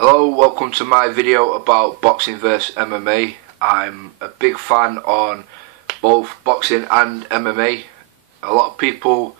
Hello, welcome to my video about boxing vs MMA. I'm a big fan on both boxing and MMA. A lot of people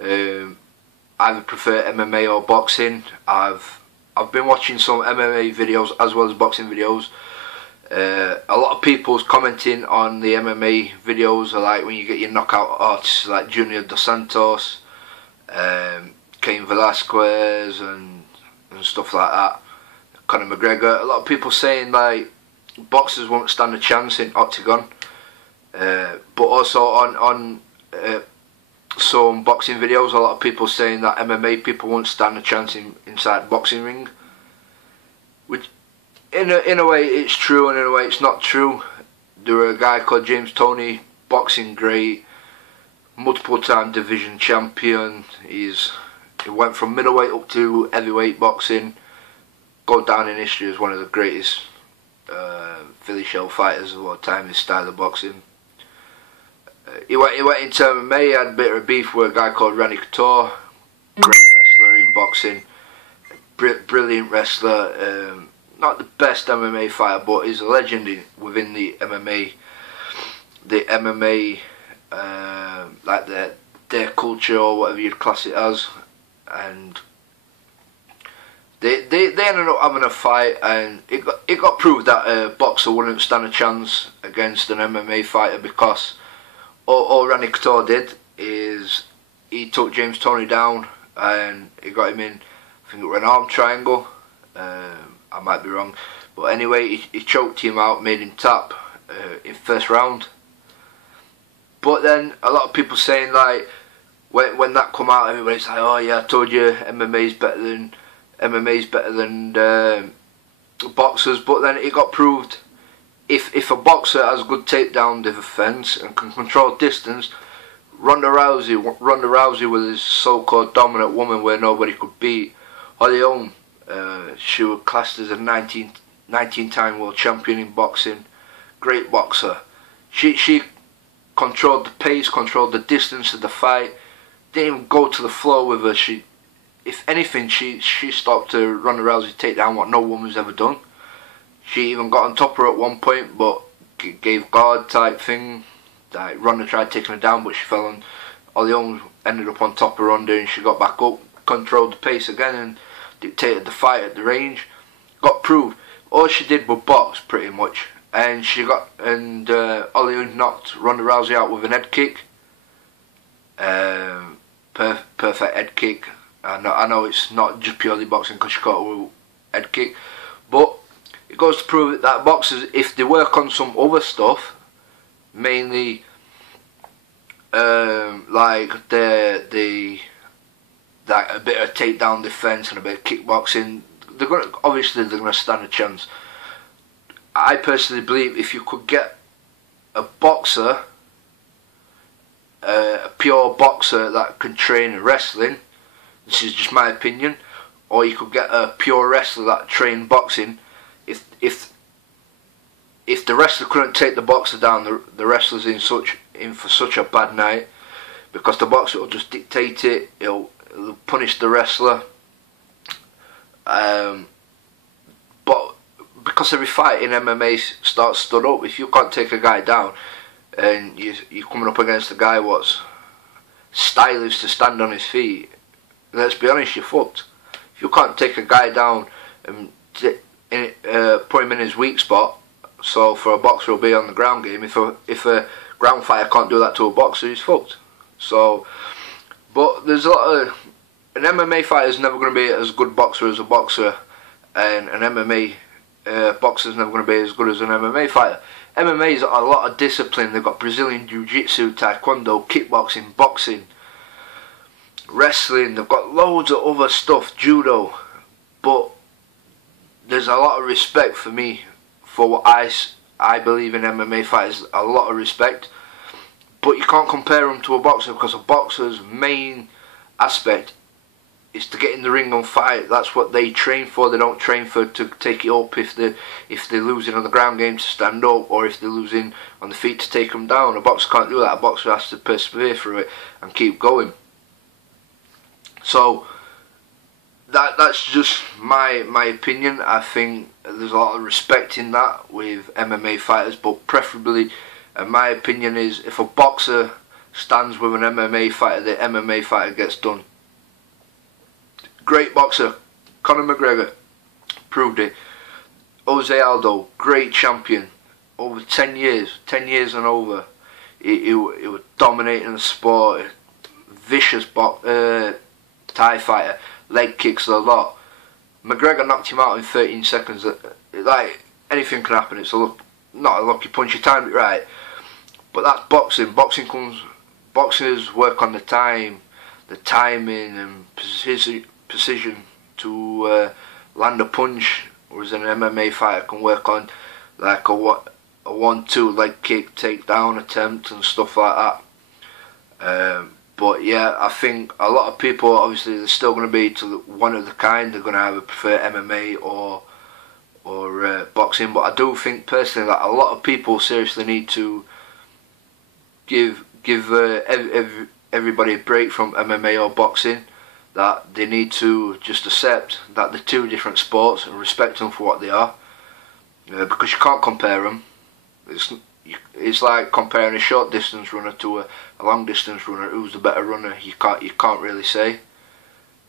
either prefer MMA or boxing. I've been watching some MMA videos as well as boxing videos. A lot of people's commenting on the MMA videos are like when you get your knockout artists like Junior Dos Santos, Cain Velasquez and stuff like that. Conor McGregor. A lot of people saying like boxers won't stand a chance in octagon, but also on some boxing videos, a lot of people saying that MMA people won't stand a chance inside boxing ring. Which, in a way, it's true, and in a way, it's not true. There were a guy called James Toney, boxing great, multiple-time division champion. He went from middleweight up to heavyweight boxing. Go down in history as one of the greatest Philly shell fighters of all time, his style of boxing. He went into MMA. He had a bit of beef with a guy called Randy Couture, great wrestler in boxing, brilliant wrestler, not the best MMA fighter, but he's a legend within the MMA. Like their culture or whatever you'd class it as, and They ended up having a fight, and it got proved that a boxer wouldn't stand a chance against an MMA fighter, because all Randy Couture did is he took James Toney down and he got him in, I think it was an arm triangle, I might be wrong, but anyway he choked him out, made him tap in first round. But then a lot of people saying like when that come out, everybody's like, oh yeah, I told you MMA's better than boxers. But then it got proved, if a boxer has good takedown defense and can control distance, Ronda Rousey was this so-called dominant woman where nobody could beat. Holly Holm, she was classed as a 19-time world champion in boxing, great boxer. She controlled the pace, controlled the distance of the fight, didn't even go to the floor with her. If anything, she stopped Ronda Rousey takedown, what no woman's ever done. She even got on top of her at one point, but gave guard type thing. Like Ronda tried taking her down, but she fell on. Holly Holm ended up on top of Ronda, and she got back up, controlled the pace again, and dictated the fight at the range. Got proved. All she did was box pretty much, and Holly Holm knocked Ronda Rousey out with an head kick. Perfect head kick. I know it's not just purely boxing because she got a head kick, but it goes to prove that boxers, if they work on some other stuff, mainly like a bit of takedown defense and a bit of kickboxing, they're gonna stand a chance. I personally believe if you could get a boxer, a pure boxer that can train in wrestling. This is just my opinion. Or you could get a pure wrestler that trained boxing. If the wrestler couldn't take the boxer down, the wrestler's in for such a bad night, because the boxer will just dictate it. It'll punish the wrestler. But because every fight in MMA starts stood up, if you can't take a guy down and you're coming up against a guy what's stylish to stand on his feet, let's be honest, you're fucked. If you can't take a guy down and put him in his weak spot, so for a boxer will be on the ground game. If a ground fighter can't do that to a boxer, he's fucked. So, but there's a lot of an MMA fighter is never going to be as good boxer as a boxer, and an MMA boxer is never going to be as good as an MMA fighter. MMA's got a lot of discipline. They've got Brazilian Jiu-Jitsu, Taekwondo, kickboxing, boxing, wrestling. They've got loads of other stuff, judo, but there's a lot of respect for me for what I believe in MMA fighters. A lot of respect, but you can't compare them to a boxer, because a boxer's main aspect is to get in the ring and fight. That's what they train for. They don't train to take it up if they're losing on the ground game, to stand up, or if they're losing on the feet to take them down. A boxer can't do that. A boxer has to persevere through it and keep going. So that's just my opinion. I think there's a lot of respect in that with MMA fighters, but preferably, my opinion is, if a boxer stands with an MMA fighter, the MMA fighter gets done. Great boxer, Conor McGregor, proved it. Jose Aldo, great champion, over 10 years and over. He was dominating the sport, vicious Thai fighter, leg kicks a lot. McGregor knocked him out in 13 seconds. Like, anything can happen. It's not a lucky punch. You timed it right, but that's boxing. Boxers work on the timing and precision to land a punch, whereas an MMA fighter can work on like a 1-2 leg kick, takedown attempt and stuff like that. But yeah, I think a lot of people, obviously, they're still going to be to one of the kind. They're going to either prefer MMA or boxing. But I do think personally that a lot of people seriously need to give everybody a break from MMA or boxing. That they need to just accept that they're two different sports and respect them for what they are, because you can't compare them. It's like comparing a short distance runner to a long distance runner. Who's the better runner? You can't really say.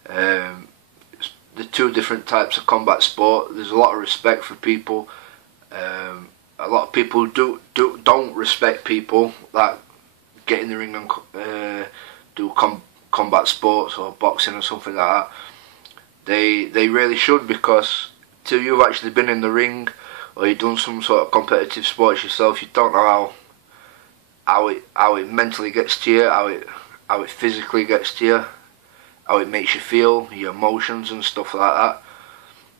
The two different types of combat sport. There's a lot of respect for people. A lot of people don't respect people that get in the ring and do combat sports or boxing or something like that. They really should, because till you've actually been in the ring or you've done some sort of competitive sports yourself, you don't know how it mentally gets to you, how it physically gets to you, how it makes you feel, your emotions and stuff like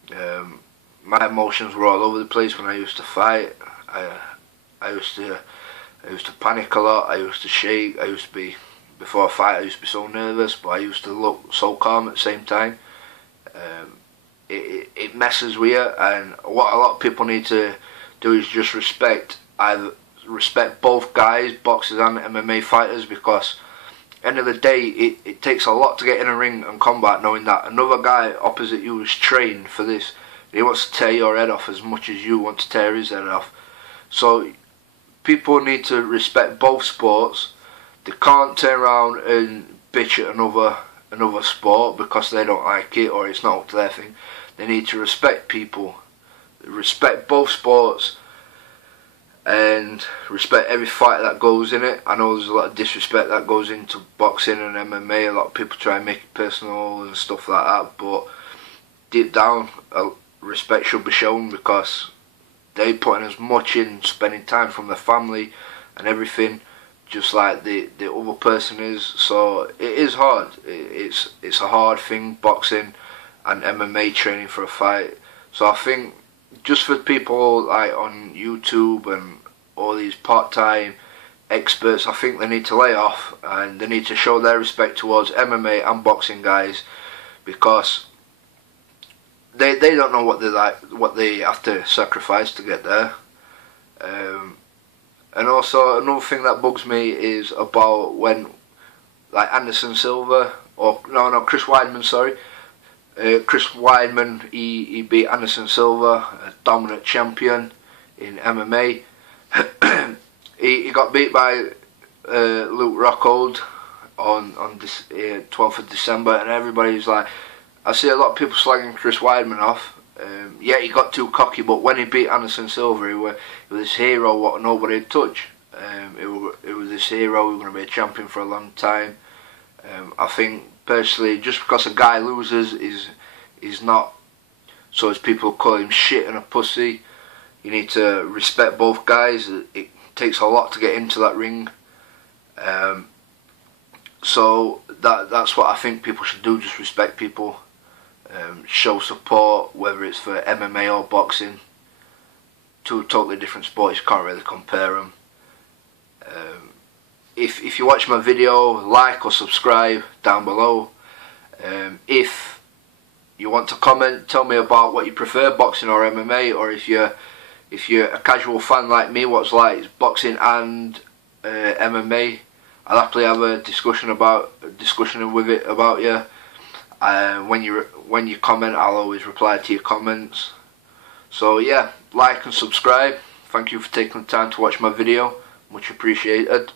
that. My emotions were all over the place when I used to fight. I used to panic a lot. I used to shake. Before a fight, I used to be so nervous, but I used to look so calm at the same time. It messes with you, and what a lot of people need to do is just respect both guys, boxers and MMA fighters, because end of the day, it takes a lot to get in a ring and combat, knowing that another guy opposite you is trained for this. He wants to tear your head off as much as you want to tear his head off. So people need to respect both sports. They can't turn around and bitch at another sport because they don't like it or it's not up to their thing. They need to respect people, respect both sports, and respect every fight that goes in it. I know there's a lot of disrespect that goes into boxing and MMA. A lot of people try and make it personal and stuff like that, but deep down, respect should be shown, because they put in as much in spending time from their family and everything, just like the other person is. So it is hard. It's a hard thing, boxing and MMA training for a fight. So I think just for people like on YouTube and all these part-time experts, I think they need to lay off and they need to show their respect towards MMA and boxing guys, because they don't know what they have to sacrifice to get there. And also another thing that bugs me is about when, like, Anderson Silva, Chris Weidman, sorry. Chris Weidman, he beat Anderson Silva, a dominant champion in MMA. he got beat by Luke Rockhold on this 12th of December, and everybody's like, I see a lot of people slagging Chris Weidman off. Yeah, he got too cocky, but when he beat Anderson Silva, he was this hero what nobody would touch. It was this hero who was going to be a champion for a long time. I think personally, just because a guy loses is not, so as people call him, shit and a pussy. You need to respect both guys. It takes a lot to get into that ring. So that's what I think people should do. Just respect people. Show support, whether it's for MMA or boxing. Two totally different sports, you can't really compare them. If you watch my video, like or subscribe down below. If you want to comment, tell me about what you prefer, boxing or MMA, or if you're a casual fan like me, what's like boxing and MMA. I'll happily have a discussion with it about you. when you comment, I'll always reply to your comments. So yeah, like and subscribe. Thank you for taking the time to watch my video. Much appreciated.